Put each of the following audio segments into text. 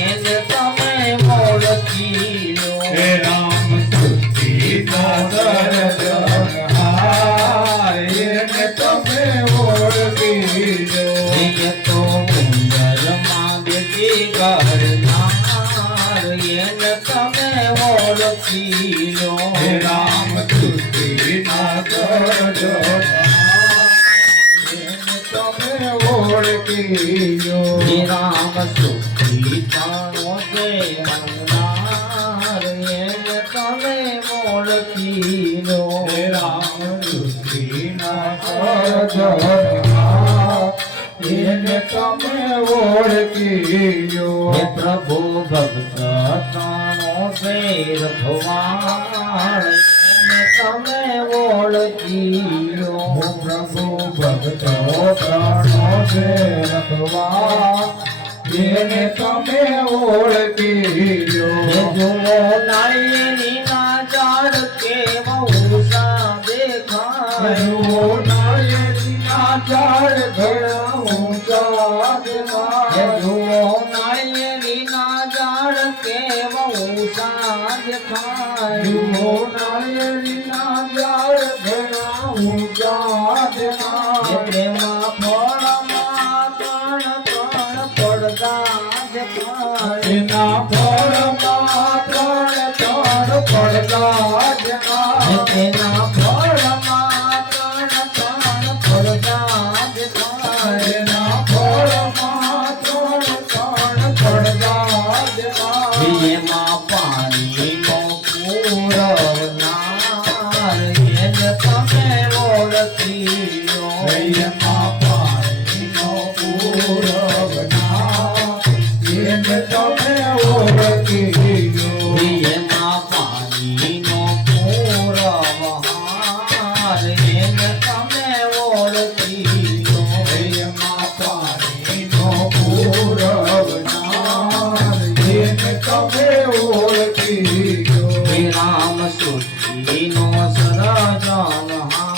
એને તમે ઓળખી લો હે રામ સૃષ્ટિ નો સર્જનહાર એને તમે ઓળખી લો એ તો ઉંદરમાં બેઠી કરનાર એને તમે ઓળખી લો હે રામ સૃષ્ટિ નો સર્જનહાર એને તમે ઓળખી લો હે રામ સુખી તારો છે હંગાર એને તમે ઓળખી લો હે રામ સૃષ્ટિ નો સર્જનહાર એને તમે ઓળખી લો હે પ્રભુ ભક્ત તારો છે રખવાળ એને તમે ઓળખી લો પ્રભુ ભક્તો પ્રાણો છે રખવા એને તમે ઓળખી લો હે જુઓ નાળિયેરી ના ઝાડ કેવા ઊંચા દેખાય નાળિયેરીના ઝાડ ઘણા ઊંચા હે દેખાય. જુઓ નાળિયેરી ના ઝાડ કેવા ઊંચા દેખાય નાળિયેરીના ઝાડ ઘણા ઊંચા દેખાય. તેમાં ફળમાં ત્રણ પડદા દેખાય એના ફળમાં ત્રણ પડદા દેખાય. તેના ફળમાં ત્રણ પડદા દેખાય એના ફળમાં ત્રણ પડદા દેખાય. એમાં પાણીનો પૂરવનાર એને તમે ઓળખી લો એમાં પાણીનો પૂરવનાર એને તમે ઓળખી લો એમાં પાણીનો પૂરવહાર એને તમે ઓળખી લો એમાં પાણીનો પૂરવનાર એને તમે ઓળખી લો હે રામ સૃષ્ટિનો સર્જનહાર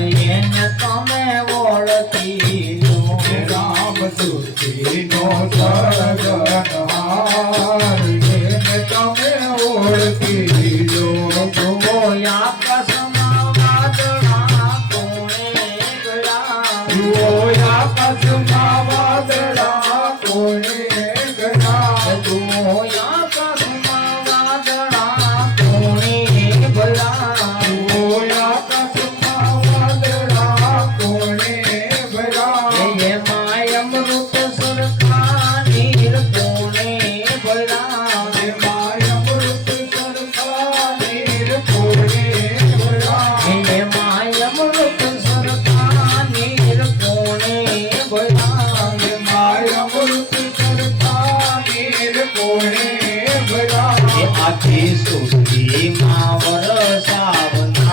એને તમે ઓળખી લો હે રામ સૃષ્ટિનો સર્જનહાર એને તમે ઓળખી લો જુઓ આકાશમાં વાદળા કોણે ગયા જુઓ આકાશમાં વાદળા કોણે ગયા. જુઓ આકાશમાં વાદળા કોણે ગયા જુઓ આકાશમાં વાદળા કોણે ભર્યા. એમાં અમૃત સરખા નીર કોણે ભર્યા એમાં અમૃત સરખા નીર કોણે ભર્યા. એમાં અમૃત સરખા નીર કોણે ભર્યા એમાં અમૃત સરખા નીર કોણે ભર્યા. આખી સૃષ્ટિમાં વરસાવનાર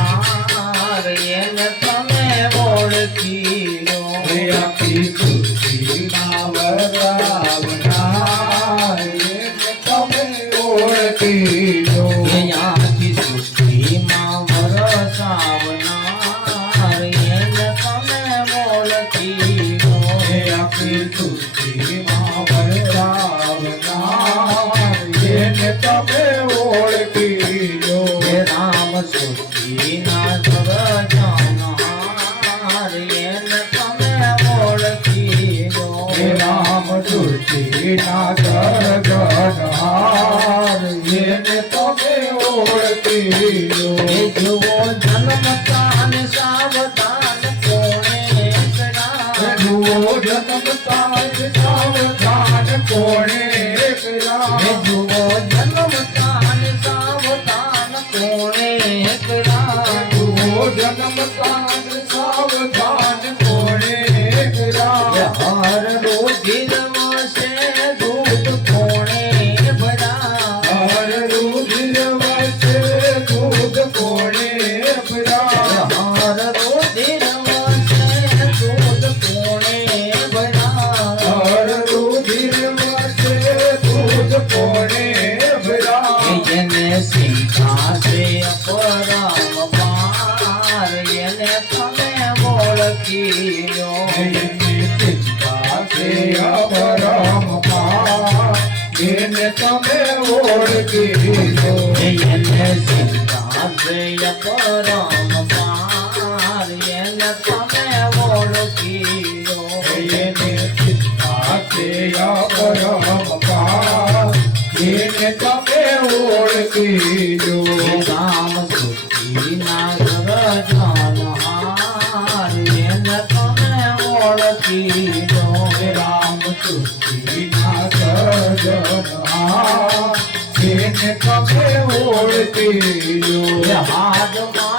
એને તમે ઓળખી લો હે આખી સૃષ્ટિમાં વરાવનાર એને તમે ઓળખી લો આખી સૃષ્ટિમાં વરસાવનાર એને તમે ઓળખી લો હે આખી સૃષ્ટિમાં વરાવનાર એને તમે ઓળખી લો હે રામ સૃષ્ટિના સર્જનહાર એને તમે ઓળખી લો હે રામ સૃષ્ટિના સર્જનહાર એને તમે ઓળખી લો એ જુઓ જન્મતા ને સાવધાન કોણે કર્યા જુઓ જન્મતા સાવધાન કોણે કર્યા. એ જુઓ જન્મતા ને સાવધાન કોણે કર્યા જુઓ જન્મતા સાવધાન કોણે કર્યા. હર રોધિર વસે દૂધ કોણે ભર્યા હર રુધિર વસે દૂધ કોણે ભર્યા. હર રોધિર વસે દૂધ કોણે ભર્યા હર રુધિર વસે એને તમે ઓળખી લો એને સીધા છે પરમ પાર એને તમે ઓળખી લો એને સીધા છે પરમ પાર એને તમે ઓળખી લો રામ સુખી ના ગરજનહાર એને તમે ઓળખી લો રામ સુખીના સર્જનહાર એને તમે ઓળખી લો હાથમાં